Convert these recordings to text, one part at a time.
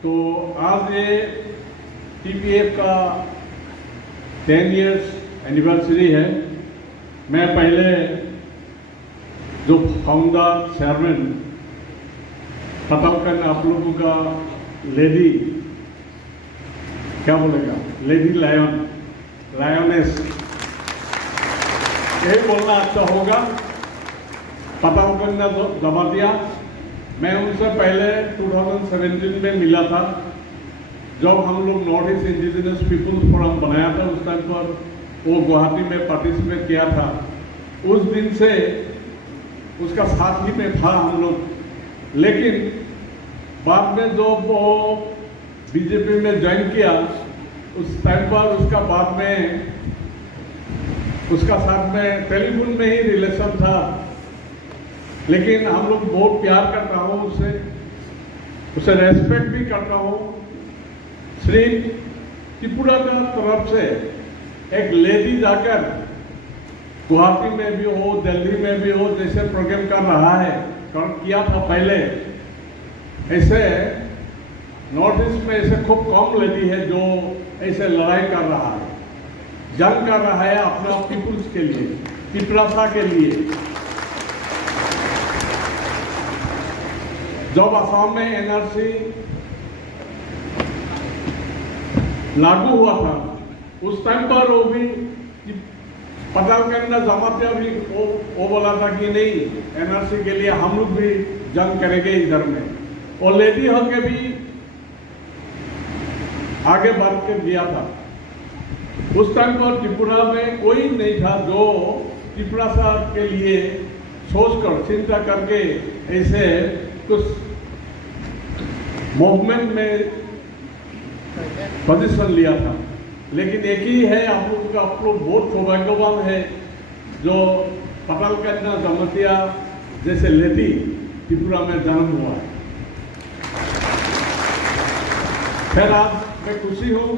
तो आज ये टीपीएफ का 10 इयर्स एनिवर्सरी है। मैं पहले जो फाउंडर चेयरमैन पटलकन आप लोगों का लेडी क्या बोलेगा, लेडी लायनेस यही बोलना अच्छा होगा। पटलकन ने जमा दिया। मैं उनसे पहले 2017 में मिला था, जब हम लोग North East Indigenous Peoples Forum बनाया था। उस टाइम पर वो गुवाहाटी में पार्टिसिपेट किया था। उस दिन से उसका साथ ही में था हम लोग। लेकिन बाद में जब वो बीजेपी में ज्वाइन किया, उस टाइम पर उसका बाद में उसका साथ में टेलीफोन में ही रिलेशन था। लेकिन हम लोग बहुत प्यार करता हूँ उसे रेस्पेक्ट भी करता हूँ। सिर्फ त्रिपुरा का तरफ से एक लेडी जाकर गुवाहाटी में भी हो, दिल्ली में भी हो, जैसे प्रोग्राम कर रहा है, किया था पहले, ऐसे नॉर्थ ईस्ट में ऐसे खूब कम लेडी है जो ऐसे लड़ाई कर रहा है, जंग कर रहा है अपना पीपुल्स के लिए, पिपरासा के लिए। जब असम में एनआरसी लागू हुआ था, उस टाइम पर वो भी पटलकन जमातिया भी वो बोला था कि नहीं, एनआरसी के लिए हम लोग भी जंग करेंगे इधर में। और लेडी होके भी आगे बढ़ के दिया था। उस टाइम पर त्रिपुरा में कोई नहीं था जो त्रिपुरा के लिए सोचकर चिंता करके ऐसे कुछ मूवमेंट में पोजीशन लिया था। लेकिन एक ही है, आप लोग का आप लोग बहुत सौभाग्यवान है जो पटलकन जमातिया जैसे लेडी त्रिपुरा में जन्म हुआ है। खैर आज मैं खुशी हूँ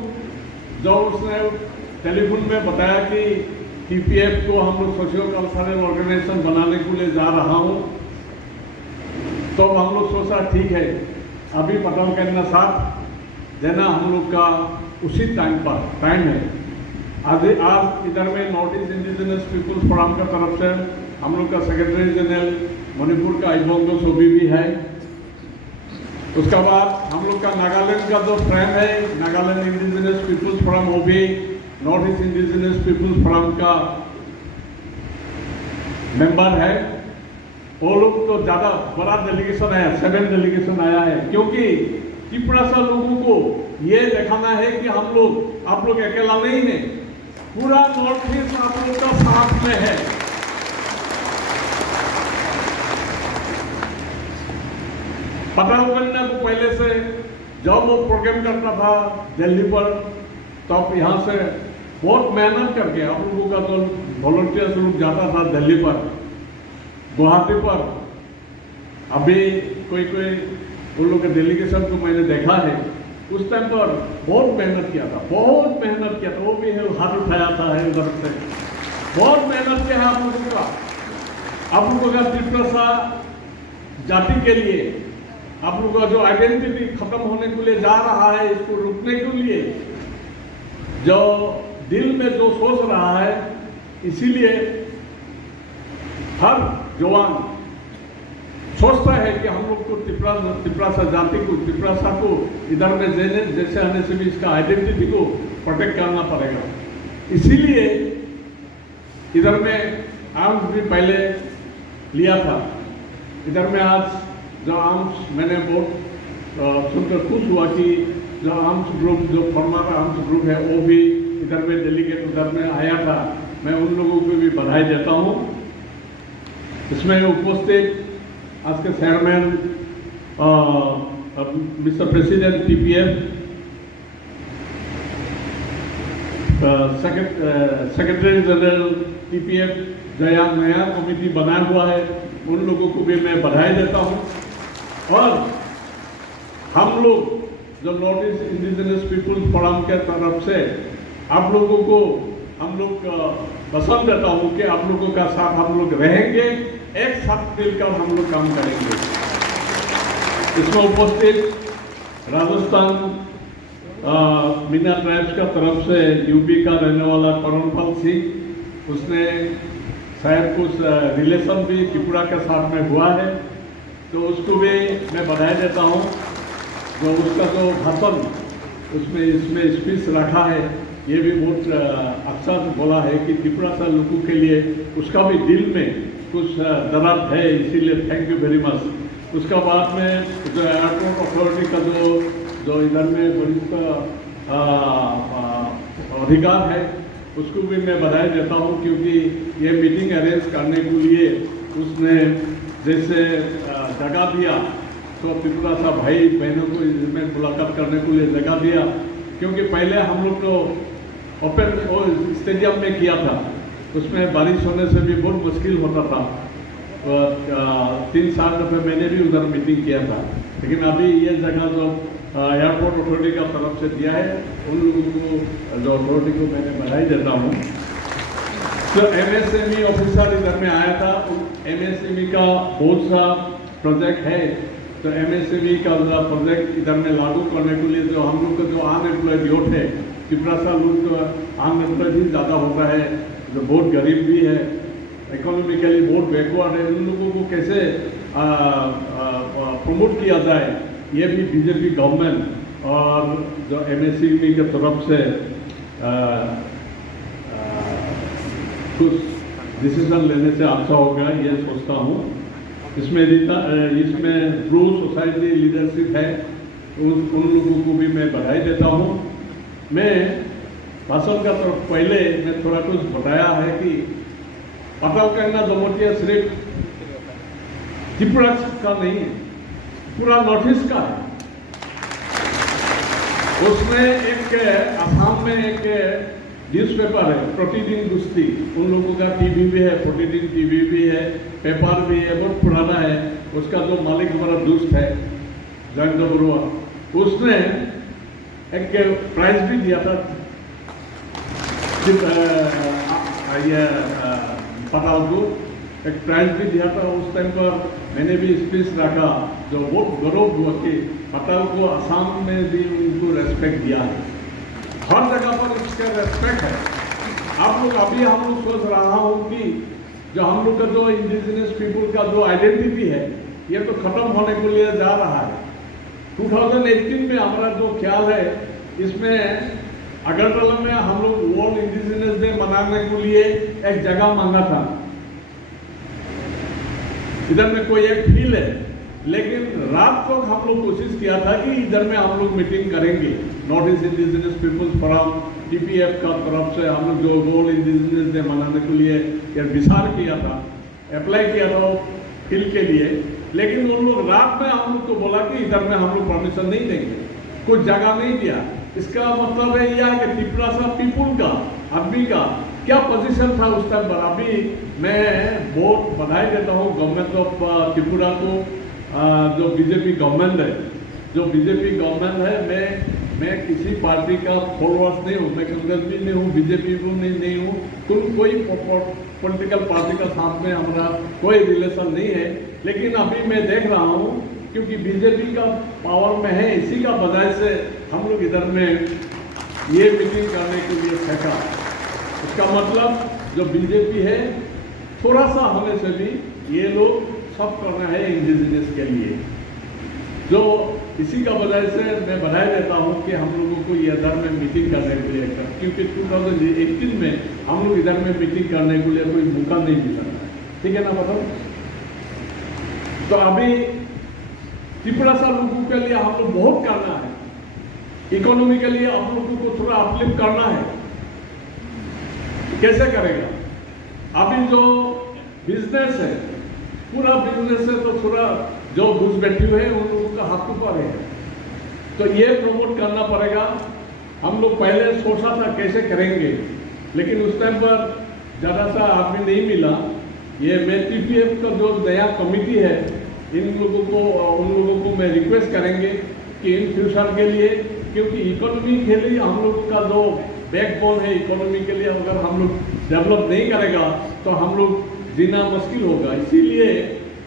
जो उसने टेलीफोन में बताया कि टीपीएफ को हम लोग सोशियो कल्चरल ऑर्गेनाइजेशन बनाने के लिए जा रहा हूँ। तो हम लोग सोचा ठीक है, अभी पटलकन का साथ देना हम लोग का उसी टाइम है। आज इधर में North East Indigenous Peoples Forum का तरफ से हम लोग का सेक्रेटरी जनरल मणिपुर का इबोंगो सोबी भी है। उसका बाद हम लोग का नागालैंड का जो फ्रेंड है, नागालैंड इंडिजिनस पीपुल्स फोरम, वो भी North East Indigenous Peoples Forum का मेंबर है। वो लोग तो ज़्यादा बड़ा डेलीगेशन आया, 7 डेलीगेशन आया है, क्योंकि त्रिपुरा से लोगों को ये दिखाना है कि हम लोग, आप लोग अकेला नहीं है, पूरा नॉर्थ ईस्ट आप लोग का साथ में है। पटलकन को पहले से जब वो प्रोग्राम करता था दिल्ली पर, तब यहाँ से बहुत मेहनत करके आप लोगों का तो वॉलंटियर्स लोग जाता था दिल्ली पर, गुवाहाटी पर। अभी कोई उन लोग के डेलीगेशन को मैंने देखा है, उस टाइम पर बहुत मेहनत किया था, वो भी हाथ उठाया था है उधर से, बहुत मेहनत किया है आप लोगों का त्रिपुरा जाति के लिए, आप लोगों का जो आइडेंटिटी खत्म होने के लिए जा रहा है, इसको रुकने के लिए जो दिल में जो सोच रहा है, इसीलिए हर जवान सोचता है कि हम लोग को त्रिपुरा जाति को, त्रिपुरा को इधर में जैसे आने से भी इसका आइडेंटिटी को प्रोटेक्ट करना पड़ेगा। इसीलिए इधर में आर्म्स भी पहले लिया था। इधर में आज जो आर्म्स मैंने बहुत सुनकर खुश हुआ कि जो आर्म्स ग्रुप, जो फॉर्मर आर्म्स ग्रुप है, वो भी इधर में डेलीगेट उधर में आया था। मैं उन लोगों को भी बधाई देता हूँ। इसमें उपस्थित आज के chairman mister president TPF, secretary general TPF, जो नया कमेटी बनाया हुआ है, उन लोगों को भी मैं बधाई देता हूँ। और हम लोग जो North East Indigenous Peoples Forum के तरफ से आप लोगों को हम लोग पसंद देता हूँ कि आप लोगों का साथ हम लोग रहेंगे, एक साथ मिलकर हम लोग काम करेंगे। इसमें उपस्थित राजस्थान मीना ट्राइब्स का तरफ से यूपी का रहने वाला करणपाल सिंह, उसने शायद कुछ रिलेशन भी त्रिपुरा के साथ में हुआ है, तो उसको भी मैं बधाई देता हूँ। जो उसका जो भाषण उसमें इसमें स्पीच रखा है, ये भी बहुत अच्छा बोला है कि त्रिपुरा से लोगों के लिए उसका भी दिल में कुछ दर्द है, इसीलिए थैंक यू वेरी मच। उसका बाद में जो एयरपोर्ट अथॉरिटी का जो इधर में वरिष्ठ अधिकार है, उसको भी मैं बधाई देता हूँ, क्योंकि ये मीटिंग अरेंज करने के लिए उसने जैसे जगह दिया, तो त्रिपुरा सा भाई बहनों को इसमें मुलाकात करने के लिए जगह दिया। क्योंकि पहले हम लोग तो ओपन स्टेडियम में किया था, उसमें बारिश होने से भी बहुत मुश्किल होता था। 3 साल पहले मैंने भी उधर मीटिंग किया था, लेकिन अभी ये जगह जो एयरपोर्ट अथॉरिटी का तरफ से दिया है, उन लोगों को जो अथॉरिटी को मैंने बधाई देता हूँ। तो MSME ऑफिसर इधर में आया था, MSME का बहुत सा प्रोजेक्ट है, तो MSME का प्रोजेक्ट इधर में लागू करने के लिए जो हम लोग का जो अनएम्प्लॉयड यूथ है, त्रिपुरा सा लोग अनएम्प्लॉयड ही ज़्यादा होता है, जो बहुत गरीब भी है, इकोनॉमिकली बहुत बैकवर्ड है, उन लोगों को कैसे प्रमोट किया जाए, ये भी बीजेपी गवर्नमेंट और जो MSME की तरफ से कुछ डिसीजन लेने से अच्छा होगा, ये सोचता हूँ। इसमें ब्रू सोसाइटी लीडरशिप है, उन लोगों को भी मैं बधाई देता हूँ। मैं भाषण का तरफ पहले मैं थोड़ा कुछ बताया है कि पातालकंडा जमोटिया सिर्फ त्रिपुरा का नहीं है, पूरा नॉर्थ ईस्ट का है। उसमें एक असम में एक न्यूज़पेपर है, प्रतिदिन गुस्ती, उन लोगों का टीवी भी है, प्रतिदिन टीवी भी है, पेपर भी है, बहुत पुराना है। उसका जो मालिक हमारा दोस्त है जयंत बरुआ, उसने एक प्राइज भी दिया था पताल को, एक प्राइज भी दिया था। उस टाइम पर मैंने भी स्पीच रखा, जो बहुत गौरव हुआ कि पताल को असम में भी उनको रेस्पेक्ट दिया है, हर जगह पर उसका रेस्पेक्ट है। आप लोग अभी हम लोग सोच रहा हूँ कि जो हम लोग का जो इंडिजिनस पीपुल का जो आइडेंटिटी है, ये तो खत्म होने के लिए जा रहा है। 2018 में हमारा जो ख्याल है, इसमें अगरतला में हम लोग वर्ल्ड इंडिजिनस डे मनाने के लिए एक जगह मांगा था। इधर में कोई एक फील्ड है, लेकिन रात को हम लोग कोशिश किया था कि इधर में हम लोग मीटिंग करेंगे, North East Indigenous Peoples Forum TPF का तरफ से हम लोग जो वर्ल्ड इंडिजिनस डे मनाने के लिए विचार किया था, अप्लाई किया था फील्ड के लिए। लेकिन उन लोग रात में हम लोग को बोला कि इधर में हम लोग परमिशन नहीं देंगे, कुछ जगह नहीं दिया। इसका मतलब है यह कि त्रिपुरा सा पीपुल का, आदमी का क्या पोजीशन था उस टाइम पर। अभी मैं बहुत बधाई देता हूँ गवर्नमेंट ऑफ त्रिपुरा को, जो बीजेपी गवर्नमेंट है, जो बीजेपी गवर्नमेंट है। मैं किसी पार्टी का फॉलोअर्स नहीं हूँ, मैं कांग्रेस भी नहीं हूँ, बीजेपी भी नहीं हूँ, तुम कोई पॉलिटिकल पार्टी का साथ में हमारा कोई रिलेशन नहीं है। लेकिन अभी मैं देख रहा हूँ, क्योंकि बीजेपी का पावर में है, इसी का वजह से हम लोग इधर में ये मीटिंग करने के लिए फेंका। इसका मतलब जो बीजेपी है, थोड़ा सा होने से भी ये लोग सब करना है इंडिजिनस के लिए, जो इसी का वजह से मैं बधाई देता हूँ कि हम लोगों को ये इधर में मीटिंग करने के लिए, क्योंकि 2018 में हम लोग इधर में मीटिंग करने के लिए कोई मौका नहीं मिला, ठीक है ना, बताओ। तो अभी त्रिपुरा सा लोगों के लिए हम लोग बहुत करना है, इकोनॉमी के लिए हम लोगों को थोड़ा अपलिफ्ट करना है। कैसे करेगा? अभी जो बिजनेस है, पूरा बिजनेस है, तो थोड़ा जो घुस बैठी हुए हैं उन लोगों का हाथ ऊपर है, तो ये प्रमोट करना पड़ेगा। हम लोग पहले सोचा था कैसे करेंगे, लेकिन उस टाइम पर ज़्यादा सा आदमी नहीं मिला। ये मैं TPF का जो नया कमेटी है, उन लोगों को मैं रिक्वेस्ट करेंगे कि इन फ्यूचर के लिए, क्योंकि इकोनॉमी के लिए हम लोग का जो बैकबोन है, इकोनॉमी के लिए अगर हम लोग डेवलप नहीं करेगा तो हम लोग जीना मुश्किल होगा। इसीलिए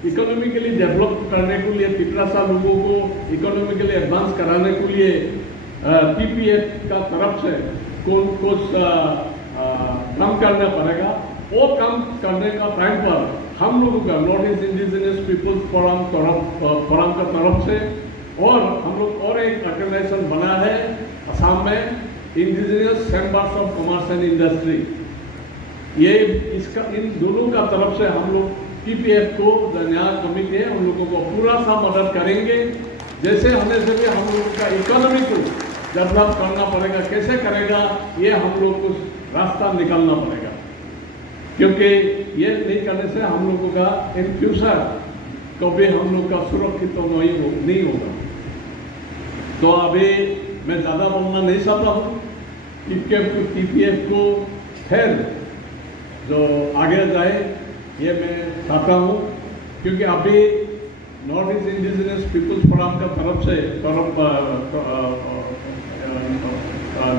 इकोनॉमिकली डेवलप करने के लिए तिपरासा लोगों को इकोनॉमिकली एडवांस कराने के लिए TPF का तरफ से कुछ काम करना पड़ेगा। वो काम करने का टाइम पर हम लोगों का North East Indigenous Peoples Forum का तरफ से और हम लोग और एक ऑर्गेनाइजेशन बना है असम में, indigenous chambers of commerce and industry. ये इसका इन दोनों का तरफ से हम लोग TPF को जो नया कमिटी है उन लोगों को पूरा सा मदद करेंगे। जैसे होने से भी हम लोगों का इकोनॉमी को डेवलप करना पड़ेगा, कैसे करेगा ये हम लोग को रास्ता निकालना पड़ेगा, क्योंकि ये नहीं करने से हम लोगों का इन फ्यूचर कभी हम लोग का सुरक्षित तो नहीं होगा। तो अभी मैं ज़्यादा बोलना नहीं चाहता हूँ। TPF को फिर जो आगे जाए ये मैं चाहता हूँ, क्योंकि अभी North East Indigenous Peoples Forum का तरफ से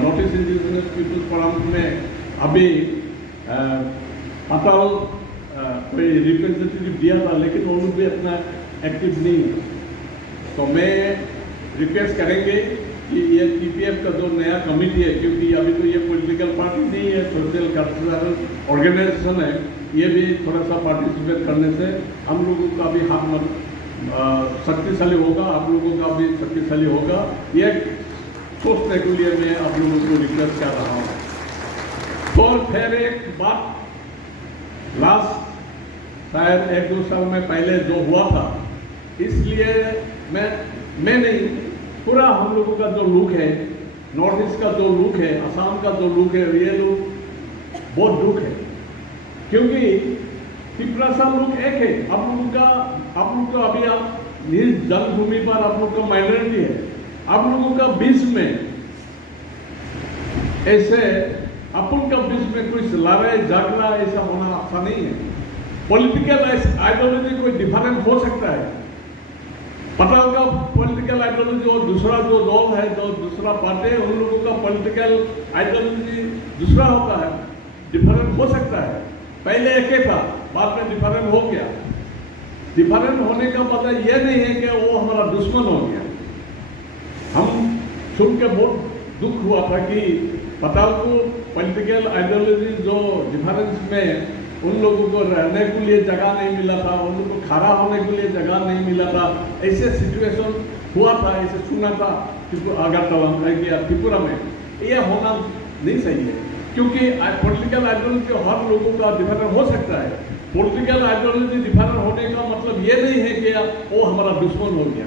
North East Indigenous Peoples Forum में अभी अटल कोई रिप्रेजेंटेटिव दिया था, लेकिन वो लोग भी इतना एक्टिव नहीं है। तो मैं रिक्वेस्ट करेंगे कि ये TPF का जो नया कमिटी है, क्योंकि अभी तो ये पॉलिटिकल पार्टी नहीं है, सोशल कल्चरल ऑर्गेनाइजेशन है, ये भी थोड़ा सा पार्टिसिपेट करने से हम लोगों का भी हाथ शक्तिशाली होगा, आप लोगों का भी शक्तिशाली होगा। ये सोचने के लिए मैं आप लोगों को रिक्वेस्ट कर रहा हूँ। तो फिर एक बात, लास्ट शायद 1-2 साल में पहले जो हुआ था, इसलिए मैं नहीं, पूरा हम लोगों का जो लुक है, नॉर्थ ईस्ट का जो लुक है, असम का जो लुक है, ये लुक बहुत दुख है, क्योंकि तिपरासा लुक एक है। आप लोगों का अभी आप निज जन्मभूमि पर आप लोग का माइनॉरिटी है, आप लोगों का बीच में ऐसे अपन का बीच में कोई लड़ाई झगड़ा ऐसा होना अच्छा नहीं है। पॉलिटिकल आइडियोलॉजी कोई डिफरेंट हो सकता है, पटेल का पॉलिटिकल आइडियोलॉजी और दूसरा जो दल है, जो दूसरा पार्टी है, उन लोगों का पॉलिटिकल आइडियोलॉजी दूसरा होता है, डिफरेंट हो सकता है। पहले एक ही था, बाद में डिफरेंट हो गया। डिफरेंट होने का मतलब यह नहीं है कि वो हमारा दुश्मन हो गया। हम सुन के बहुत दुख हुआ था कि पटेल को पॉलिटिकल आइडियोलॉजी जो डिफरेंस में उन लोगों को रहने के लिए जगह नहीं मिला था, उन लोगों को खड़ा होने के लिए जगह नहीं मिला था, ऐसे सिचुएशन हुआ था, ऐसे सुना था अगरतला त्रिपुरा में। ये होना नहीं सही है, क्योंकि पॉलिटिकल आइडियोलॉजी हर लोगों का डिफरेंट हो सकता है। पॉलिटिकल आइडियोलॉजी डिफरेंट होने का मतलब ये नहीं है कि वो हमारा दुश्मन हो गया।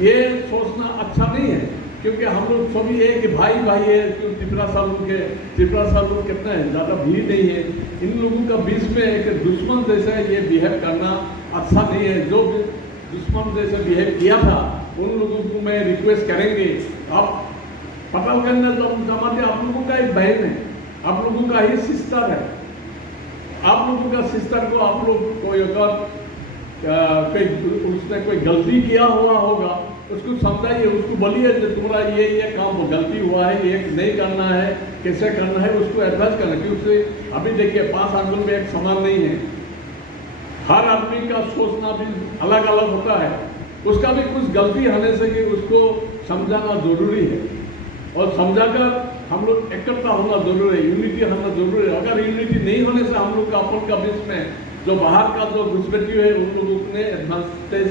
ये सोचना अच्छा नहीं है, क्योंकि हम लोग सभी एक भाई है। क्यों तिपरासा लोग कितना है, ज़्यादा भीड़ नहीं है। इन लोगों का बीच में एक दुश्मन जैसा ये बिहेव करना अच्छा नहीं है। जो दुश्मन जैसा बिहेव किया था उन लोगों को मैं रिक्वेस्ट करेंगे, आप पटेल के अंदर जो जमाते आप लोगों का एक बहन है, आप लोगों का ही सिस्टर है। आप लोगों का सिस्टर को आप लोग कोई अगर उसने कोई गलती किया हुआ होगा, उसको समझाइए, उसको बोलिए कि तुम्हारा ये काम गलती हुआ है, ये नहीं करना है, कैसे करना है, उसको एडवाइस करना। क्योंकि अभी देखिए 5 आंगुल में एक समान नहीं है, हर आदमी का सोचना भी अलग अलग होता है। उसका भी कुछ गलती होने से कि उसको समझाना जरूरी है, और समझाकर हम लोग इकट्ठा होना जरूरी है, यूनिटी होना जरूरी है। अगर यूनिटी नहीं होने से हम लोग का अपन का बीच में जो बाहर का जो घुसपैठी है उन लोगों ने एडवांटेज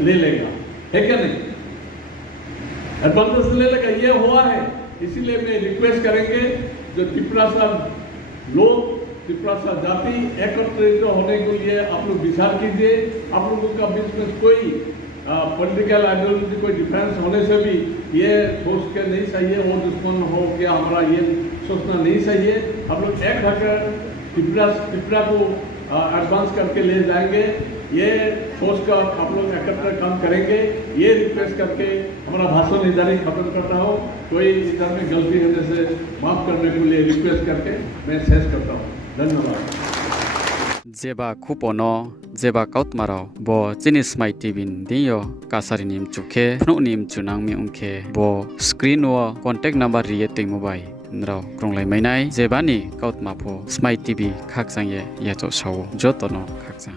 ले लेगा, है क्या नहीं? एडवांटेज ले लेगा, ये हुआ है। इसीलिए मैं रिक्वेस्ट करेंगे जो तिपरासा लोग, तिपरासा जाति एकत्रित होने के लिए आप लोग विचार कीजिए। आप लोगों का बीच में कोई पॉलिटिकल आइडियोलॉजी कोई डिफरेंस होने से भी ये सोच के नहीं चाहिए वो दुश्मन हो गया हमारा, ये सोचना नहीं चाहिए। हम लोग एक होकर तिपरा को एडवांस करके ले जाएंगे, ये सोचकर आप लोग एकत्र काम करेंगे। ये रिक्वेस्ट करके हमारा भाषण इधर ही खत्म करता हूँ। कोई इधर में गलती होने से माफ करने के लिए रिक्वेस्ट करके मैं शेष करता हूँ। धन्यवाद। जेबा खुपोनो जेबा काउतमारो बो चिनिस माइ टीवी दियो कासारी निम चुखे फनु निम चुनांग मी उनखे बो स्क्रीन व कांटेक्ट नंबर रिये टिंग मोबाइल नराव क्रोंलाइ मैनाय जेबानी काउतमाफो स्माइ टीवी खाकजांगे यातो सावो जतनो खाकजा।